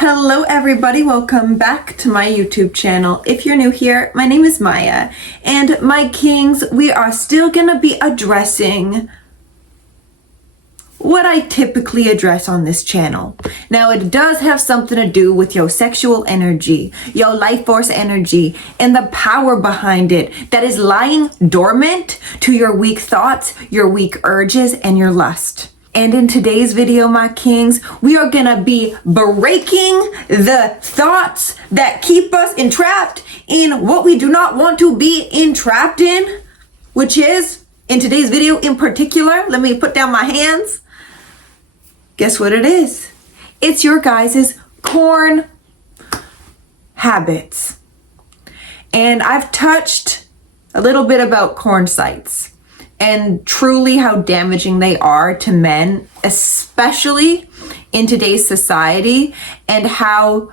Hello everybody, welcome back to my YouTube channel. If you're new here, my name is Maya, and my kings, we are still gonna be addressing what I typically address on this channel. Now, it does have something to do with your sexual energy, your life force energy, and the power behind it that is lying dormant to your weak thoughts, your weak urges, and your lust. And in today's video, my kings, we are gonna be breaking the thoughts that keep us entrapped in what we do not want to be entrapped in, which is, in today's video in particular, let me put down my hands. Guess what it is? It's your guys' corn habits. And I've touched a little bit about corn sites and truly how damaging they are to men, especially in today's society, and how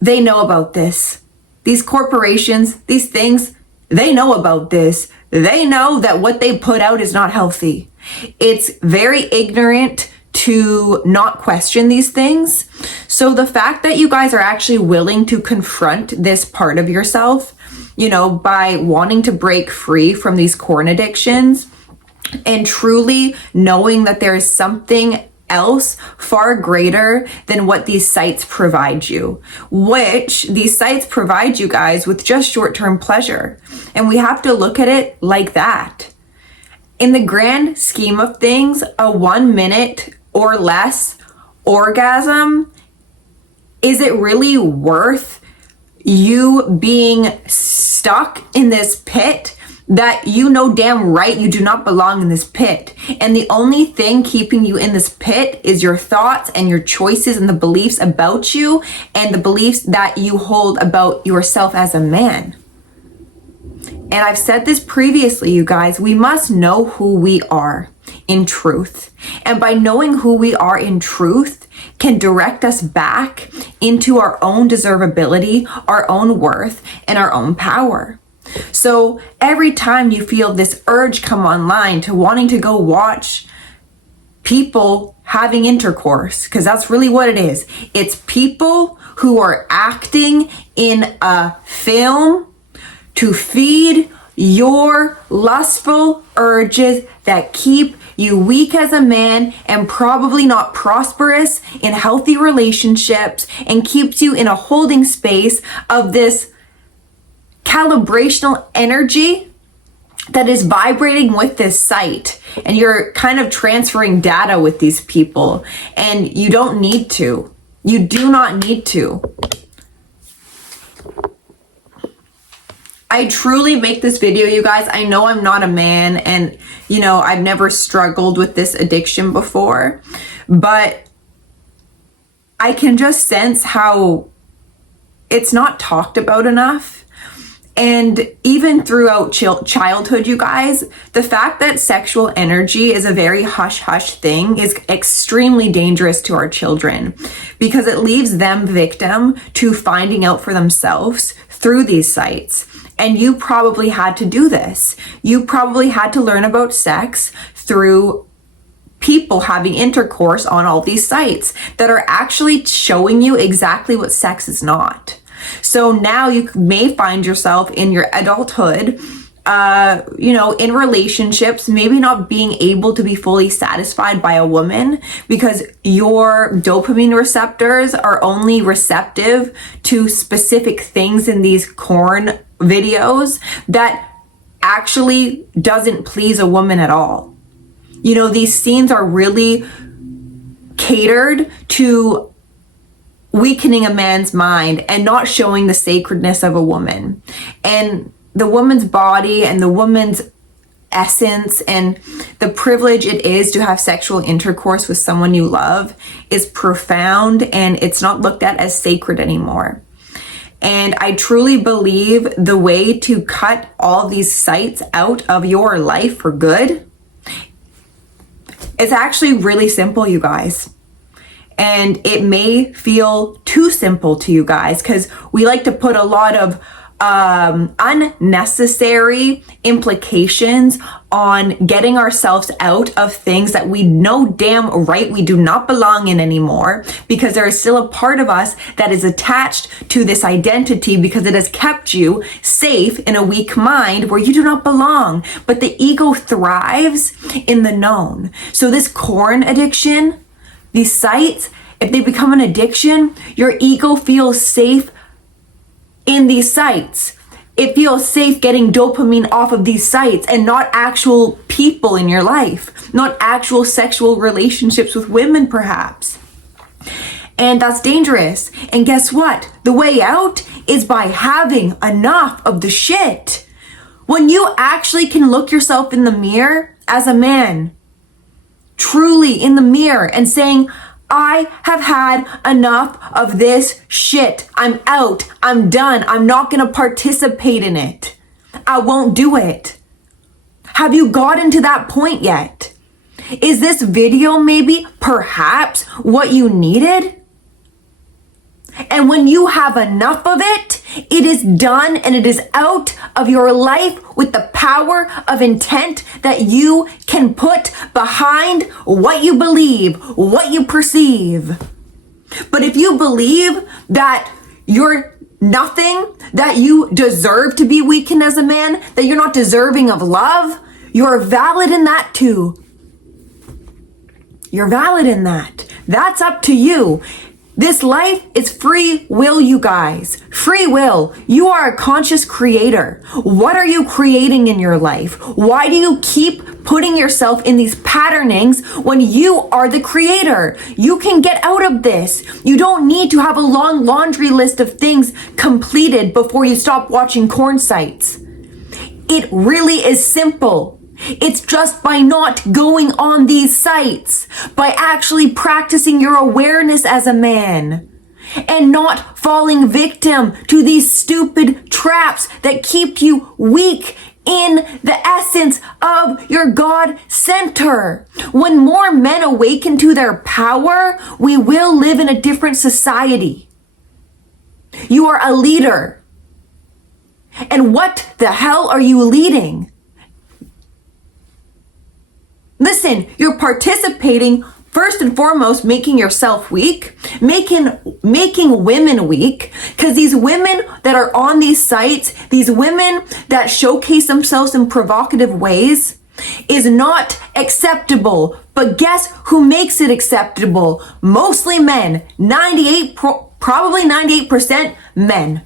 they know about this. These corporations, these things, they know about this. They know that what they put out is not healthy. It's very ignorant to not question these things. So the fact that you guys are actually willing to confront this part of yourself, you know, by wanting to break free from these corn addictions and truly knowing that there is something else far greater than what these sites provide you, which these sites provide you guys with just short-term pleasure. And we have to look at it like that. In the grand scheme of things, a 1 minute or less orgasm, is it really worth you being stuck in this pit that you know damn right you do not belong in this pit? And the only thing keeping you in this pit is your thoughts and your choices and the beliefs about you and the beliefs that you hold about yourself as a man. And I've said this previously, you guys, we must know who we are in truth. And by knowing who we are in truth can direct us back into our own deservability, our own worth, and our own power. So every time you feel this urge come online to wanting to go watch people having intercourse, because that's really what it is. It's people who are acting in a film to feed your lustful urges that keep you weak as a man and probably not prosperous in healthy relationships, and keeps you in a holding space of this calibrational energy that is vibrating with this site. And you're kind of transferring data with these people, and you don't need to. You do not need to. I truly make this video, you guys. I know I'm not a man, and you know, I've never struggled with this addiction before, but I can just sense how it's not talked about enough. And even throughout childhood, you guys, the fact that sexual energy is a very hush-hush thing is extremely dangerous to our children, because it leaves them victim to finding out for themselves through these sites. And you probably had to do this. You probably had to learn about sex through people having intercourse on all these sites that are actually showing you exactly what sex is not. So now you may find yourself in your adulthood, you know, in relationships, maybe not being able to be fully satisfied by a woman because your dopamine receptors are only receptive to specific things in these corn videos that actually doesn't please a woman at all. You know, these scenes are really catered to weakening a man's mind and not showing the sacredness of a woman and the woman's body and the woman's essence and the privilege it is to have sexual intercourse with someone you love is profound, and it's not looked at as sacred anymore. And I truly believe the way to cut all these sites out of your life for good is actually really simple, you guys. And it may feel too simple to you guys because we like to put a lot of unnecessary implications on getting ourselves out of things that we know damn right we do not belong in anymore, because there is still a part of us that is attached to this identity because it has kept you safe in a weak mind where you do not belong. But the ego thrives in the known. So this corn addiction, these sites, if they become an addiction, your ego feels safe in these sites. It feels safe getting dopamine off of these sites and not actual people in your life, not actual sexual relationships with women perhaps. And that's dangerous. And guess what? The way out is by having enough of the shit. When you actually can look yourself in the mirror as a man, truly in the mirror, and saying, I have had enough of this shit. I'm out. I'm done. I'm not going to participate in it. I won't do it. Have you gotten to that point yet? Is this video maybe perhaps what you needed? And when you have enough of it, it is done and it is out of your life with the power of intent that you can put behind what you believe, what you perceive. But if you believe that you're nothing, that you deserve to be weakened as a man, that you're not deserving of love, you're valid in that too. You're valid in that. That's up to you. This life is free will, you guys. Free will. You are a conscious creator. What are you creating in your life? Why do you keep putting yourself in these patternings when you are the creator? You can get out of this. You don't need to have a long laundry list of things completed before you stop watching corn sites. It really is simple. It's just by not going on these sites, by actually practicing your awareness as a man, and not falling victim to these stupid traps that keep you weak in the essence of your God center. When more men awaken to their power, we will live in a different society. You are a leader. And what the hell are you leading? Listen, you're participating first and foremost, making yourself weak, making women weak, because these women that are on these sites, these women that showcase themselves in provocative ways, is not acceptable. But guess who makes it acceptable? Mostly men. Probably 98% men.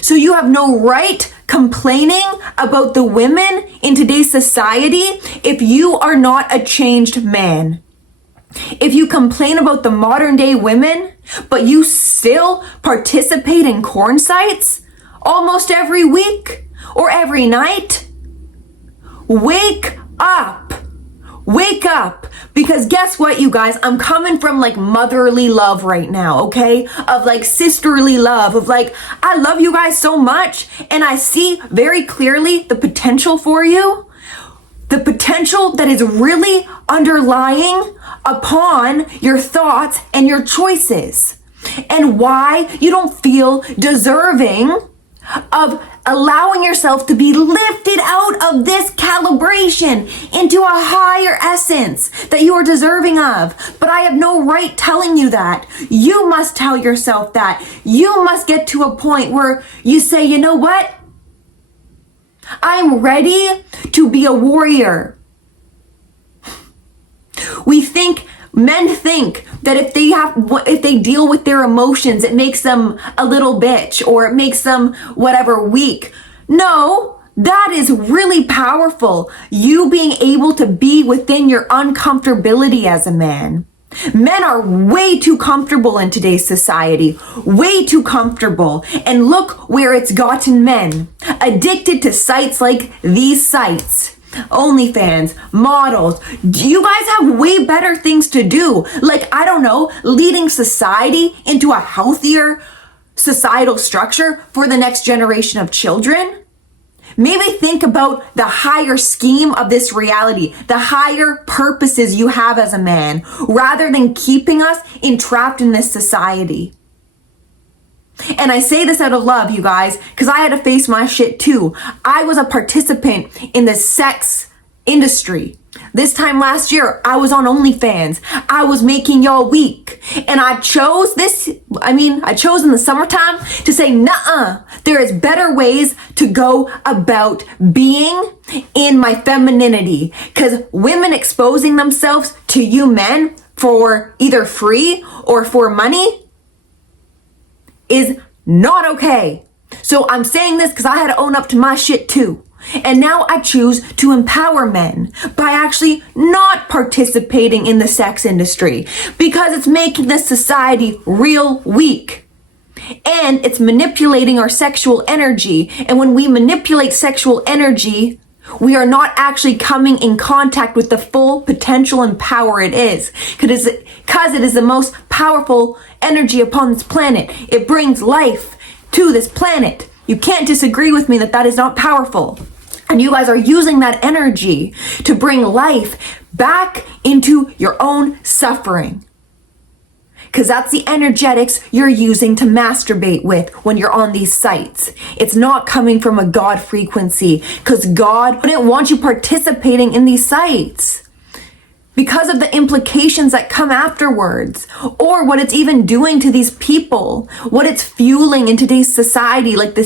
So you have no right complaining about the women in today's society if you are not a changed man. If you complain about the modern day women, but you still participate in corn sites almost every week or every night, wake up. Wake up, because guess what, you guys? I'm coming from like motherly love right now, okay? Of like sisterly love, of like, I love you guys so much, and I see very clearly the potential for you, the potential that is really underlying upon your thoughts and your choices, and why you don't feel deserving of allowing yourself to be lifted out of this calibration into a higher essence that you are deserving of. But I have no right telling you that. You must tell yourself that. You must get to a point where you say, you know what? I'm ready to be a warrior. Men think that if they deal with their emotions, it makes them a little bitch or it makes them whatever weak. No, that is really powerful. You being able to be within your uncomfortability as a man. Men are way too comfortable in today's society, way too comfortable. And look where it's gotten men, addicted to sites like these sites. OnlyFans, models. You guys have way better things to do. Like, I don't know, leading society into a healthier societal structure for the next generation of children. Maybe think about the higher scheme of this reality, the higher purposes you have as a man, rather than keeping us entrapped in this society. And I say this out of love, you guys, because I had to face my shit too. I was a participant in the sex industry. This time last year, I was on OnlyFans. I was making y'all weak. And I chose in the summertime to say, nuh-uh, there is better ways to go about being in my femininity. Because women exposing themselves to you men for either free or for money is not okay. So I'm saying this because I had to own up to my shit too. And now I choose to empower men by actually not participating in the sex industry because it's making this society real weak. And it's manipulating our sexual energy. And when we manipulate sexual energy, we are not actually coming in contact with the full potential and power it is. Because it is the most powerful energy upon this planet. It brings life to this planet. You can't disagree with me that that is not powerful. And you guys are using that energy to bring life back into your own suffering. Because that's the energetics you're using to masturbate with when you're on these sites. It's not coming from a God frequency because God wouldn't want you participating in these sites because of the implications that come afterwards, or what it's even doing to these people, what it's fueling in today's society, like the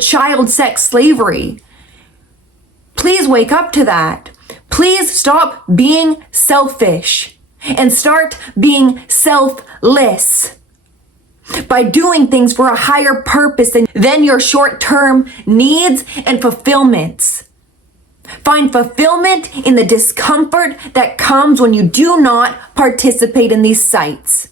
child sex slavery. Please wake up to that. Please stop being selfish and start being selfless by doing things for a higher purpose than your short-term needs and fulfillments. Find fulfillment in the discomfort that comes when you do not participate in these sites,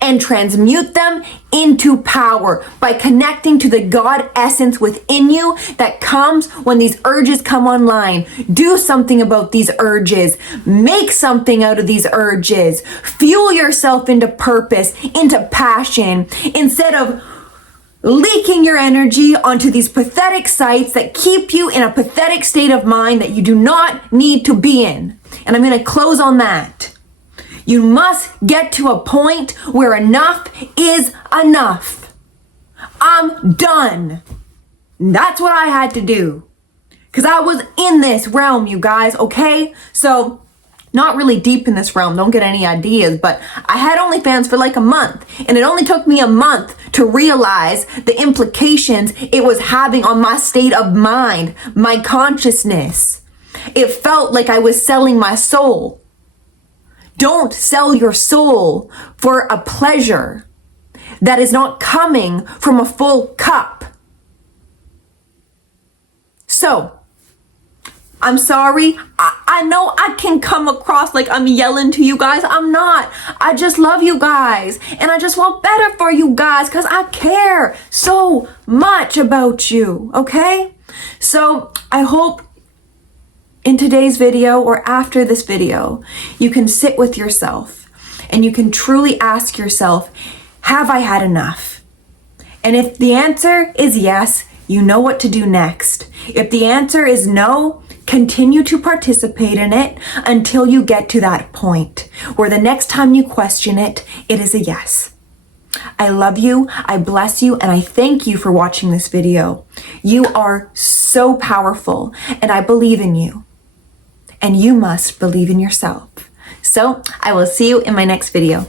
and transmute them into power by connecting to the God essence within you that comes when these urges come online. Do something about these urges. Make something out of these urges. Fuel yourself into purpose, into passion, instead of leaking your energy onto these pathetic sites that keep you in a pathetic state of mind that you do not need to be in. And I'm going to close on that. You must get to a point where enough is enough. I'm done. That's what I had to do. Because I was in this realm, you guys, okay? So, not really deep in this realm, don't get any ideas, but I had OnlyFans for like a month. And it only took me a month to realize the implications it was having on my state of mind, my consciousness. It felt like I was selling my soul. Don't sell your soul for a pleasure that is not coming from a full cup. So, I'm sorry. I know I can come across like I'm yelling to you guys. I'm not. I just love you guys. And I just want better for you guys because I care so much about you. Okay? So, I hope in today's video or after this video, you can sit with yourself and you can truly ask yourself, have I had enough? And if the answer is yes, you know what to do next. If the answer is no, continue to participate in it until you get to that point where the next time you question it, it is a yes. I love you, I bless you, and I thank you for watching this video. You are so powerful, and I believe in you. And you must believe in yourself. So I will see you in my next video.